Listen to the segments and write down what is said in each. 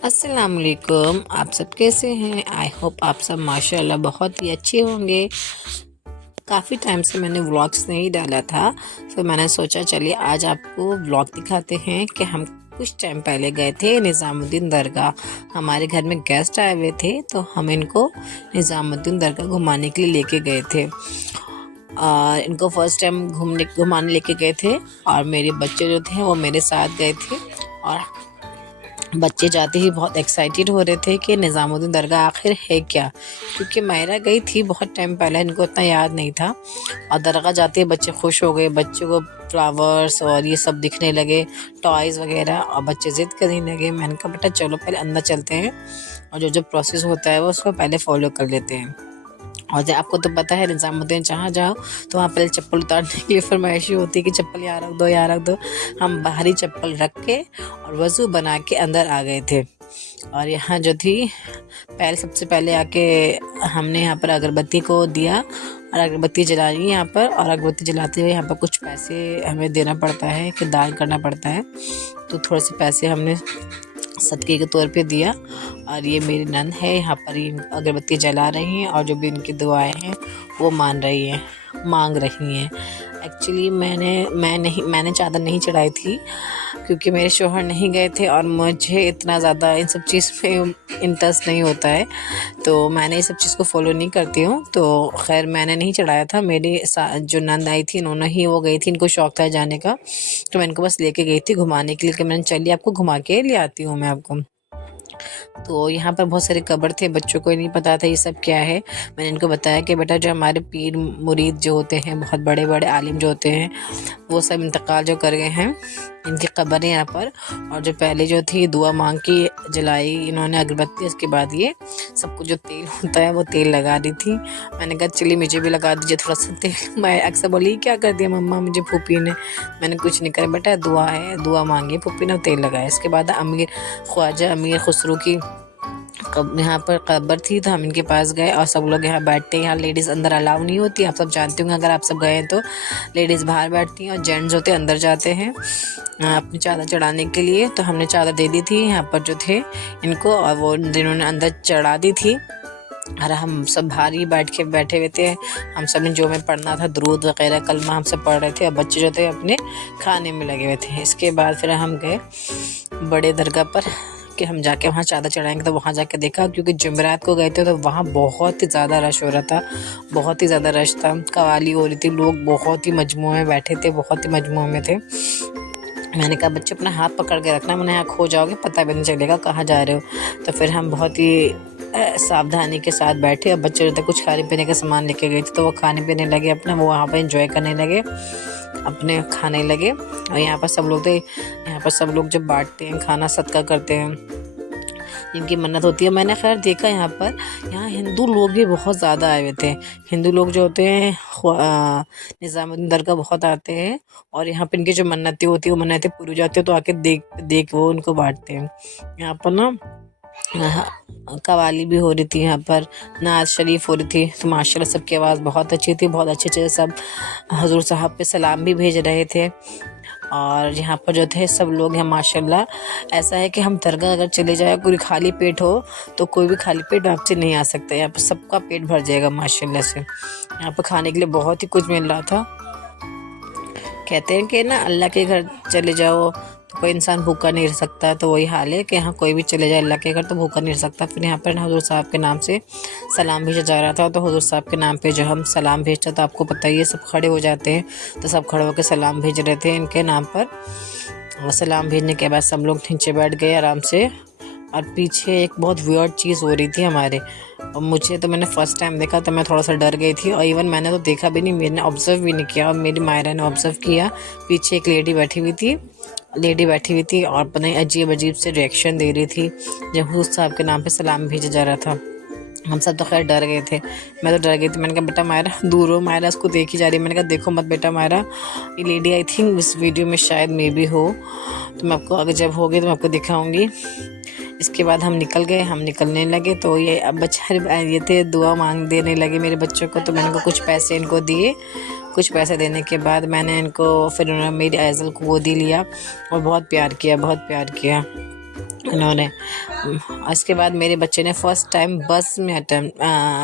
अस्सलाम वालेकुम। आप सब कैसे हैं? आई होप आप सब माशाल्लाह बहुत ही अच्छे होंगे। काफ़ी टाइम से मैंने व्लॉग्स नहीं डाला था, तो मैंने सोचा चलिए आज आपको व्लॉग दिखाते हैं कि हम कुछ टाइम पहले गए थे निज़ामुद्दीन दरगाह। हमारे घर में गेस्ट आए हुए थे, तो हम इनको निज़ामुद्दीन दरगाह घुमाने के लिए लेके गए थे। और इनको फर्स्ट टाइम घुमाने लेके गए थे, और मेरे बच्चे जो थे वो मेरे साथ गए थे। और बच्चे जाते ही बहुत एक्साइटेड हो रहे थे कि निज़ामुद्दीन दरगाह आखिर है क्या, क्योंकि मायरा गई थी बहुत टाइम पहले, इनको उतना याद नहीं था। और दरगाह जाते ही बच्चे खुश हो गए, बच्चों को फ्लावर्स और ये सब दिखने लगे, टॉयज़ वगैरह, और बच्चे ज़िद करने लगे। मैंने कहा बेटा चलो पहले अंदर चलते हैं, और जो प्रोसेस होता है वो उसको पहले फॉलो कर लेते हैं। और जब आपको तो पता है निज़ामुद्दीन जहाँ जाओ तो वहाँ पहले चप्पल उतारने के लिए फरमाइशी होती है कि चप्पल यहाँ रख दो, यहाँ रख दो। हम बाहरी चप्पल रख के और वज़ू बना के अंदर आ गए थे। और यहाँ जो थी सबसे पहले आके हमने यहाँ पर अगरबत्ती को दिया, और अगरबत्ती जलाई यहाँ पर। और अगरबत्ती जलाते हुए यहाँ पर कुछ पैसे हमें देना पड़ता है, कि दान करना पड़ता है। तो थोड़े से पैसे हमने सदक़े के तौर पे दिया। और ये मेरी नंद है, यहाँ पर ये अगरबत्ती जला रही हैं, और जो भी इनकी दुआएं हैं वो मांग रही हैं। एक्चुअली मैंने चादर नहीं चढ़ाई थी, क्योंकि मेरे शौहर नहीं गए थे, और मुझे इतना ज़्यादा इन सब चीज़ में इंटरेस्ट नहीं होता है, तो मैंने इस सब चीज़ को फॉलो नहीं करती हूँ। तो खैर मैंने नहीं चढ़ाया था, मेरी जो नंद आई थी उन्होंने ही वो गई थी, इनको शौक़ था जाने का, तो मैं इनको बस लेके गई थी घुमाने के लिए, कि मैंने चलिए आपको घुमा के ले आती हूँ मैं आपको। तो यहाँ पर बहुत सारे कब्र थे, बच्चों को नहीं पता था ये सब क्या है। मैंने इनको बताया कि बेटा जो हमारे पीर मुरीद जो होते हैं, बहुत बड़े बड़े आलिम जो होते हैं, वो सब इंतकाल जो कर गए हैं, इनकी कब्र है यहाँ पर। और जो पहले जो थी दुआ मांग के जलाई इन्होंने अगरबत्ती, उसके बाद ये सबको जो तेल होता है वो तेल लगा दी थी। मैंने कहा चलिए मुझे भी लगा दीजिए थोड़ा सा तेल। मैं अक्सर बोली क्या कर दिया मम्मा मुझे फूफी ने। मैंने कुछ नहीं करा बेटा, दुआ है, दुआ मांगी, फूफी ने तेल लगाया। इसके बाद ख्वाजा अमीर खुसरो की यहाँ पर कब्र थी, तो हम इनके पास गए, और सब लोग यहाँ बैठते हैं। यहाँ लेडीज़ अंदर अलाउ नहीं होती, आप सब जानते होंगे, अगर आप सब गए हैं तो लेडीज़ बाहर बैठती हैं और जेंट्स होते अंदर जाते हैं अपनी चादर चढ़ाने के लिए। तो हमने चादर दे दी थी यहाँ पर जो थे इनको, और वो जिन्होंने अंदर चढ़ा दी थी, और हम सब बाहर ही बैठे हुए थे। हम सब ने जो में पढ़ना था दुरूद वगैरह कलमा हम सब पढ़ रहे थे, और बच्चे जो थे अपने खाने में लगे हुए थे। इसके बाद फिर हम गए बड़े दरगाह पर कि हम जाके वहाँ चादर चढ़ाएंगे। तो वहाँ जाके देखा, क्योंकि जुमेरात को गए थे तो वहाँ बहुत ही ज़्यादा रश हो रहा था, बहुत ही ज़्यादा रश था, कवाली हो रही थी, लोग बहुत ही मजमू में बैठे थे, बहुत ही मजमू में थे। मैंने कहा बच्चे अपना हाथ पकड़ के रखना, मैंने यहाँ खो जाओगे पता भी नहीं चलेगा कहाँ जा रहे हो। तो फिर हम बहुत ही सावधानी के साथ बैठे, और बच्चे जो थे कुछ खाने पीने का सामान लेके गए थे, तो वो खाने पीने लगे अपना, वो वहाँ पर इंजॉय करने लगे, अपने खाने लगे। और यहाँ पर सब लोग थे, यहाँ पर सब लोग जब बांटते हैं खाना, सदका करते हैं, जिनकी मन्नत होती है। मैंने खैर देखा यहाँ हिंदू लोग भी बहुत ज़्यादा आए हुए थे। हिंदू लोग जो होते हैं निज़ामुद्दीन दरगाह बहुत आते हैं, और यहाँ पर इनकी जो मन्नतें होती है वो मन्नतें पूरी हो जाती है, तो आके देख वो उनको बांटते हैं। यहाँ पर ना कवाली भी हो रही थी, यहाँ पर नाज शरीफ हो रही थी, तो माशाल्लाह सबकी आवाज़ बहुत अच्छी थी, बहुत अच्छे सब हुजूर साहब पे सलाम भी भेज रहे थे। और यहाँ पर जो थे सब लोग हैं माशाल्लाह। ऐसा है कि हम दरगाह अगर चले जाए, कोई खाली पेट हो तो कोई भी खाली पेट आपसे नहीं आ सकता, यहाँ पर सबका पेट भर जाएगा माशाल्लाह से। यहाँ पर खाने के लिए बहुत ही कुछ मिल रहा था। कहते हैं कि ना अल्लाह के घर चले जाओ तो कोई इंसान भूखा नहीं रह सकता, तो वही हाल है कि यहाँ कोई भी चले जाए अल्लाह के घर तो भूखा नहीं रह सकता। फिर यहाँ पर हुजूर साहब के नाम से सलाम भेजा जा रहा था, तो हुजूर साहब के नाम पे जो हम सलाम भेजते तो आपको पता ही है सब खड़े हो जाते हैं, तो सब खड़े होकर सलाम भेज रहे थे इनके नाम पर। और सलाम भेजने के बाद सब लोग नीचे बैठ गए आराम से। और पीछे एक बहुत वियर्ड चीज़ हो रही थी हमारे, और मुझे तो मैंने फ़र्स्ट टाइम देखा तो मैं थोड़ा सा डर गई थी, और इवन मैंने तो देखा भी नहीं, मैंने ऑब्ज़र्व भी नहीं किया, और मेरी मायरा ने ऑब्ज़र्व किया। पीछे एक लेडी बैठी हुई थी और पता नहीं अजीब से रिएक्शन दे रही थी जब हुजूर साहब के नाम पे सलाम भेजा जा रहा था। हम सब तो खैर डर गए थे, मैं तो डर गई थी। मैंने कहा बेटा मायरा दूर हो, मायरा उसको देखी जा रही है। मैंने कहा देखो मत बेटा मायरा, ये लेडी आई थिंक इस वीडियो में शायद मे भी हो, तो मैं आपको अगर जब होगी तो मैं आपको दिखाऊँगी। इसके बाद हम निकल गए, हम निकलने लगे, तो ये अब बेचारे ये थे दुआ मांग देने लगे मेरे बच्चों को, तो मैंने इनको कुछ पैसे इनको दिए। कुछ पैसे देने के बाद मैंने इनको फिर उन्होंने मेरी ऐज़ल को गोदी लिया और बहुत प्यार किया। इन्होंने उसके बाद मेरे बच्चे ने फर्स्ट टाइम बस में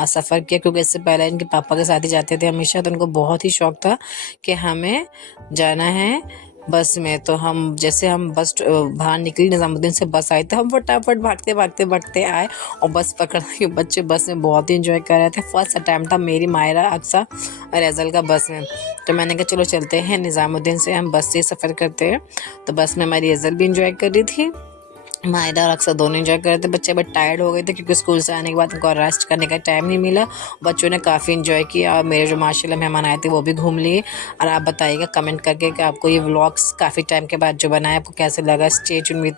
सफ़र किया, क्योंकि इससे पहले इनके पापा के साथ ही जाते थे हमेशा, तो उनको बहुत ही शौक था कि हमें जाना है बस में। तो हम जैसे हम बस बाहर निकली, निज़ामुद्दीन से बस आई, तो हम फटाफट भागते भागते भागते आए और बस पकड़ के बच्चे बस में बहुत ही इंजॉय कर रहे थे। फर्स्ट अटैम्प्ट था मेरी, मायरा, अक्सा और एज़ल का बस में। तो मैंने कहा चलो चलते हैं निज़ामुद्दीन से, हम बस से सफ़र करते हैं। तो बस में हमारी एज़ल भी इंजॉय कर रही थी, मायदा और अक्सर दोनों एंजॉय कर रहे थे। बच्चे बट टायर्ड हो गए थे क्योंकि स्कूल से आने के बाद उनको रेस्ट करने का टाइम नहीं मिला। बच्चों ने काफ़ी एंजॉय किया और मेरे जो माशाल्लाह मेहमान आए थे वो भी घूम लिए। और आप बताइएगा कमेंट करके कि आपको ये व्लॉग्स काफ़ी टाइम के बाद जो बनाए आपको कैसे लगा। Stay tuned with